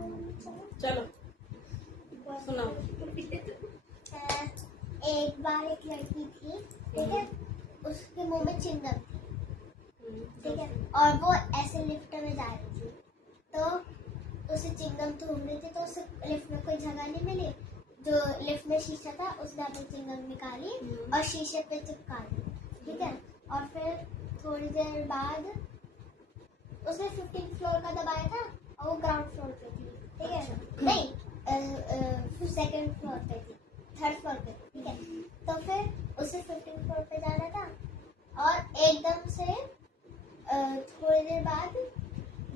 चलो सुनाओ। एक बार एक लड़की थी, ठीक है, उसके मुंह में चिंगम थी, ठीक है, और वो ऐसे लिफ्ट में जा रही थी, तो उसे चिंगम थूम रही थी, तो उसे लिफ्ट में कोई जगह नहीं मिली, जो लिफ्ट में शीशा था उसने अपनी चिंगम निकाली और शीशे पे चिपका दी, ठीक है, और फिर थोड़ी देर बाद उसने 15th फ्लोर का दबाया था और वो ग्राउंड फ्लोर पे थी, ठीक है, नहीं सेकंड फ्लोर पे थी, थर्ड फ्लोर पे, ठीक है, तो फिर उसे 15th फ्लोर पे जाना था और एकदम से थोड़ी देर बाद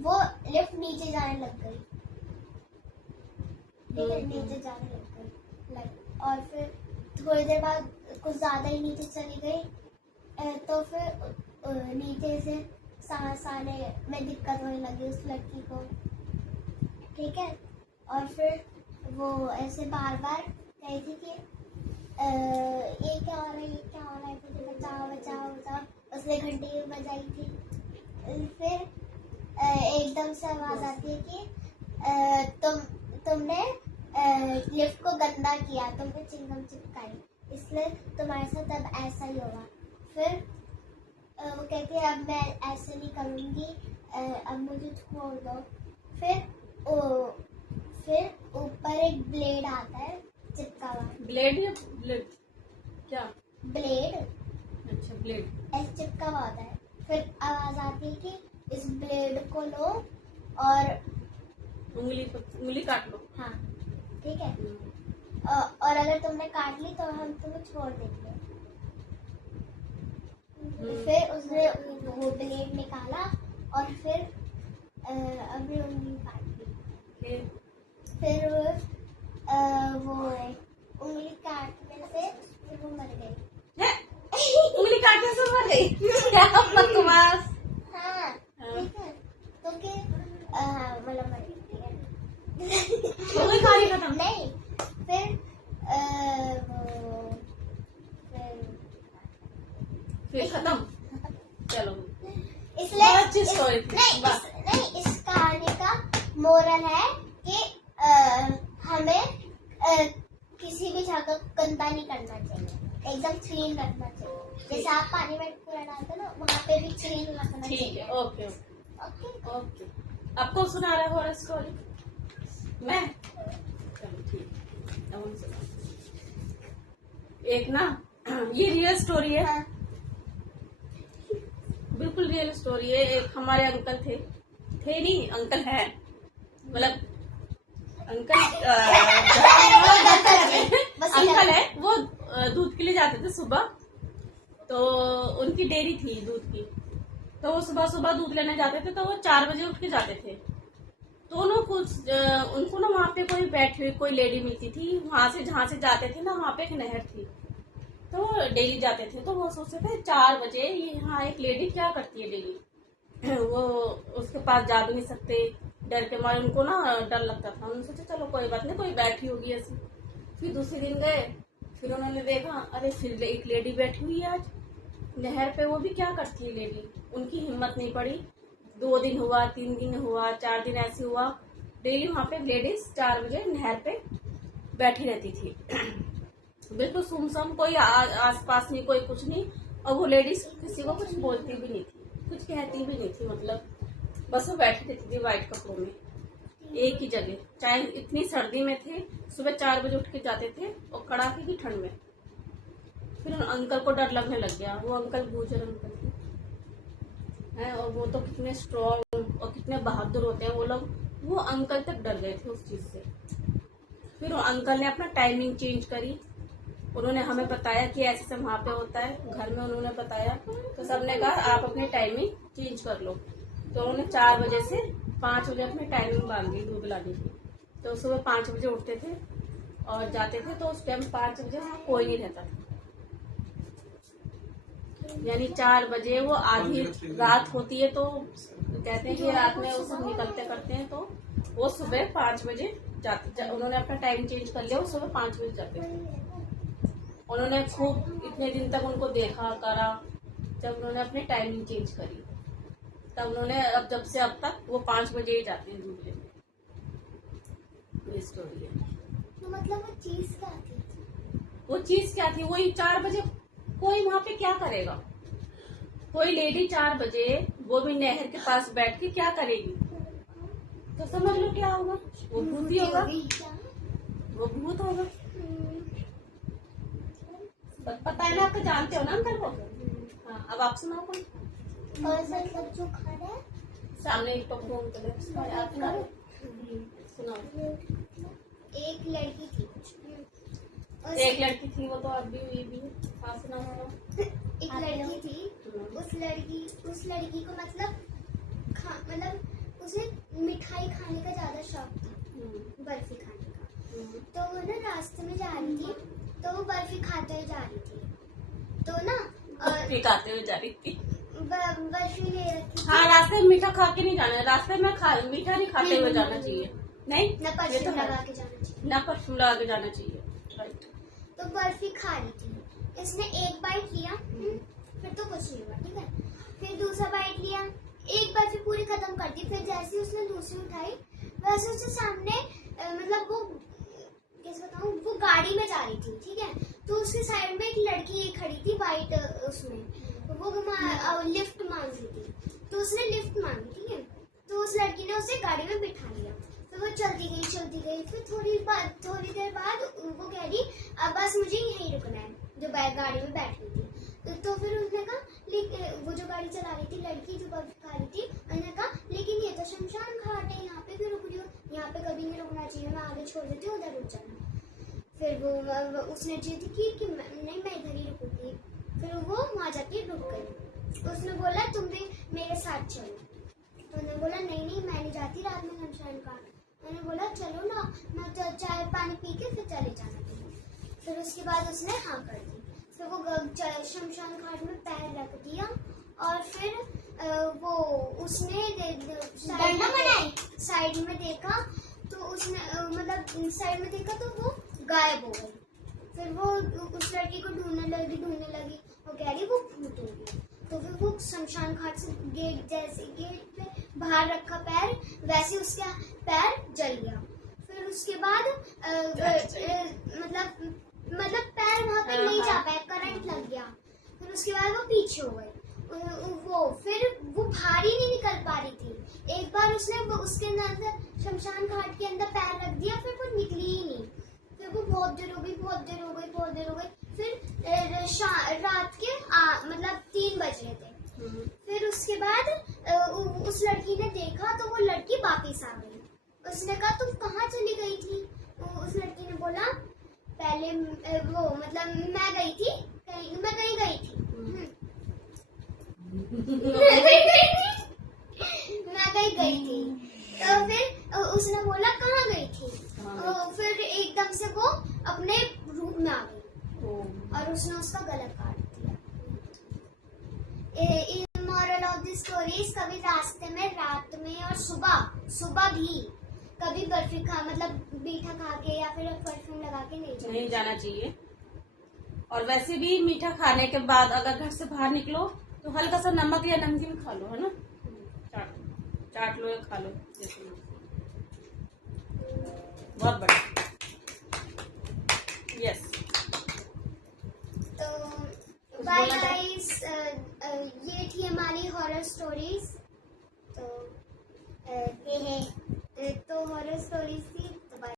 वो लिफ्ट नीचे जाने लग गई, ठीक है, नीचे जाने लग गई और फिर थोड़ी देर बाद कुछ ज्यादा ही नीचे चली गई, तो फिर नीचे से सांस आने में दिक्कत होने लगी उस लड़की को, ठीक है, और फिर वो ऐसे बार बार कही थी कि ये क्या हो रहा है, ये क्या हो रहा है, मुझे बचाओ बचाओ बचाओ। उसने घंटी भी बजाई थी। फिर एकदम से आवाज आती है कि तुमने लिफ्ट को गंदा किया, तुमने चिंगम चिपकाई, इसलिए तुम्हारे साथ अब ऐसा ही होगा। फिर वो कहती है अब मैं ऐसे नहीं करूँगी, अब मुझे छोड़ दो। फिर ऊपर एक ब्लेड आता है चिपका हुआ। ब्लेड या ब्लेड क्या? ब्लेड। अच्छा ब्लेड ऐसे चिपका हुआ होता है। फिर आवाज आती है कि इस ब्लेड को लो और उंगली काट लो। हाँ ठीक है, और अगर तुमने काट ली तो हम तुम्हें छोड़ देंगे। फिर उसने वो ब्लेड निकाला और फिर अपनी उंगली काट ली। फिर वो उंगली काटने से फिर वो मर गई। उंगली काटने से मर गई? क्या बकवास। हाँ ठीक है, तो कि मतलब मर गई, ठीक है। उंगली खानी खत्म? नहीं, फिर फिर खत्म। चलो इसलिए अच्छी स्टोरी थी। नहीं, इस कहानी का मोरल है कि हमें किसी भी जगह को गंदा नहीं करना चाहिए, एकदम क्लीन रखना चाहिए। जैसे आप पानी में कूड़ा डालते ना, वहाँ पे भी क्लीन रखना चाहिए। ठीक है, ओके ओके ओके। आपको सुना रहा हॉरर स्टोरी मैं? चलो ठीक है, अब हम सुना। एक ना ये रियल स्टोरी है। हाँ। बिल्कुल रियल स्टोरी है। एक हमारे अंकल थे नहीं, अंकल है, मतलब अंकल अंकल है, वो दूध के लिए जाते थे सुबह। तो उनकी डेयरी थी दूध की, तो वो सुबह सुबह दूध लेने जाते थे, तो वो 4 बजे उठ के जाते थे। तो उनको ना वहाँ पे कोई बैठी हुई कोई लेडी मिलती थी। वहां से जहाँ से जाते थे ना, वहाँ पे एक नहर थी, तो डेली जाते थे। तो वो सोचते थे 4 बजे ये यहाँ एक लेडी क्या करती है डेली। वो उसके पास जा भी नहीं सकते, डर के मारे उनको ना डर लगता था। उन्होंने सोचा चलो कोई बात नहीं, कोई बैठी होगी ऐसी। फिर दूसरे दिन गए, फिर उन्होंने देखा अरे फिर एक लेडी बैठी हुई है आज नहर पे। वो भी क्या करती है लेडी, उनकी हिम्मत नहीं पड़ी। 2 दिन हुआ, 3 दिन हुआ, 4 दिन ऐसे हुआ, डेली वहाँ पे लेडीज 4 बजे नहर पे बैठी रहती थी। बिल्कुल सुमसम, कोई आसपास नहीं, कोई कुछ नहीं। और वो लेडीज किसी को कुछ बोलती भी नहीं थी, कुछ कहती भी नहीं थी, मतलब बस वो बैठी रहती थी व्हाइट कपड़ों में एक ही जगह। चाहे इतनी सर्दी में थे, सुबह 4 बजे उठ के जाते थे और कड़ाके की ठंड में। फिर उन अंकल को डर लगने लग गया। वो अंकल गुजर अंकल थे हैं, और वो तो कितने स्ट्रॉन्ग और कितने बहादुर होते हैं वो लोग। वो अंकल तक डर गए थे उस चीज से। फिर अंकल ने अपना टाइमिंग चेंज करी। उन्होंने हमें बताया कि ऐसे से वहाँ पे होता है, घर में उन्होंने बताया। तो सबने कहा आप अपनी टाइमिंग चेंज कर लो। तो उन्होंने 4 बजे से 5 बजे अपनी टाइमिंग बांध दी दूध लाने की। तो सुबह 5 बजे उठते थे और जाते थे। तो उस टाइम 5 बजे वहाँ कोई नहीं रहता था, यानी 4 बजे वो आधी रात होती है। तो कहते हैं कि रात में वो सब निकलते करते हैं, तो वो सुबह 5 बजे जाते। उन्होंने अपना टाइम चेंज कर लिया, वो सुबह 5 बजे जाते थे। उन्होंने खूब इतने दिन तक उनको देखा करा। जब उन्होंने अपनी टाइमिंग चेंज करी, तब उन्होंने अब जब से अब तक वो 5 बजे ही जाते हैं दूध लेने। ये स्टोरी है। तो मतलब वो चीज क्या थी? वो चीज क्या थी? वही 4 बजे कोई वहां पे क्या करेगा? कोई लेडी 4 बजे वो भी नहर के पास बैठ के क्या करेगी? तो समझ लो क्या होगा। वो भूत ही होगा, वो भूत होगा। पता है ना, आपको जानते हो ना अंकल को। हाँ, अब आप सुनाओ कोई। और सब जो खाना है सामने एक पप्पू अंकल है, आप सुनाओ। एक लड़की थी, एक लड़की थी, वो तो अभी हुई भी है। हाँ, सुनाओ। एक लड़की थी। उस लड़की को मतलब उसे मिठाई खाने का ज्यादा शौक था, बर्फी खाने का। तो वो ना रास्ते में जा रही थी, तो वो बर्फी खाते हुए जा रही थी। तो ना बर्फी खाते हुए जा रही थी। बर्फी ले रखी थी। हाँ, रास्ते में मीठा खा के नहीं जाना है, रास्ते में मीठा नहीं खाते हुए जाना चाहिए। नहीं, न ये परफ्यूम तो है। लगा के जाना चाहिए। ना परफ्यूम लगा के जाना चाहिए। राइट। तो बर्फी खा रही थी, इसने एक बाइट लिया, फिर तो कुछ नहीं हुआ, ठीक है। फिर दूसरा बाइट लिया, एक बर्फी पूरी खत्म कर दी। फिर जैसे उसने दूसरी उठाई, वैसे उसके सामने मतलब वो कैसे बताऊं, वो गाड़ी में जा रही थी, ठीक है। तो उसके साइड में एक लड़की खड़ी थी वाइट, उसमें वो लिफ्ट मांग रही थी। तो उसने लिफ्ट मांगी, ठीक है। तो उस लड़की ने उसे गाड़ी में बिठा लिया। तो वो चलती गई। फिर थोड़ी देर बाद वो कह रही अब बस मुझे यहीं रुकना है, जो गाड़ी में बैठ रही थी। तो फिर उसने कहा, वो जो गाड़ी चला रही थी लड़की जो बर्फ खा रही थी, उसने कहा लेकिन ये तो शमशान घाट है, यहाँ पे क्यों रुक रही हो? यहाँ पे कभी नहीं रुकना चाहिए, मैं आगे छोड़ देती हूँ, उधर रुक जाना। फिर वो उसने जिद की कि नहीं, मैं इधर ही रुकूंगी। फिर वो वहाँ जाके रुक गई। उसने बोला तुम भी मेरे साथ चलो। तो उन्होंने बोला नहीं, मैं नहीं जाती रात में शमशान घाट। मैंने बोला चलो ना, मैं चाय पानी पी के फिर चले जाना तुम। फिर उसके बाद उसने हाँ कर दी। फिर वो शमशान घाट में पैर रख दिया, और फिर वो उसने साइड में देखा, तो उसने मतलब साइड में देखा तो वो गायब हो गई। फिर वो उस लड़की को ढूंढने लगी, वो कह रही वो भूत हो गई। तो फिर वो शमशान घाट से गेट पे बाहर रखा पैर, वैसे उसका पैर जल गया। फिर उसके बाद मतलब पैर वहां पे नहीं जा पाया, करंट लग गया। फिर उसके बाद वो पीछे हो गई। फिर वो बाहर ही नहीं निकल पा रही थी। एक बार उसने उसके अंदर शमशान घाट के अंदर पैर रख दिया, फिर वो निकली ही नहीं। फिर वो बहुत देर हो गई। फिर रात के मतलब 3 बज रहे थे। फिर उसके बाद उस लड़की ने देखा, तो वो लड़की वापिस आ गई। उसने कहा तुम कहाँ चली गई थी? उस लड़की ने बोला पहले वो मतलब मैं कहीं गई थी। मैं कहीं गई थी। तो फिर उसने बोला कहाँ गई थी? फिर एकदम से वो अपने रूम में आ गई, और उसने उसका गला काट दिया। मॉरल ऑफ द स्टोरी, कभी रास्ते में रात में और सुबह भी कभी बर्फी मतलब मीठा खा के या फिर परफ्यूम लगा के नहीं जाना चाहिए। और वैसे भी मीठा खाने के बाद अगर घर से बाहर निकलो तो हल्का सा नमक या नमकीन खा लो, है ना, चाट लो या खा लो, बहुत बढ़िया।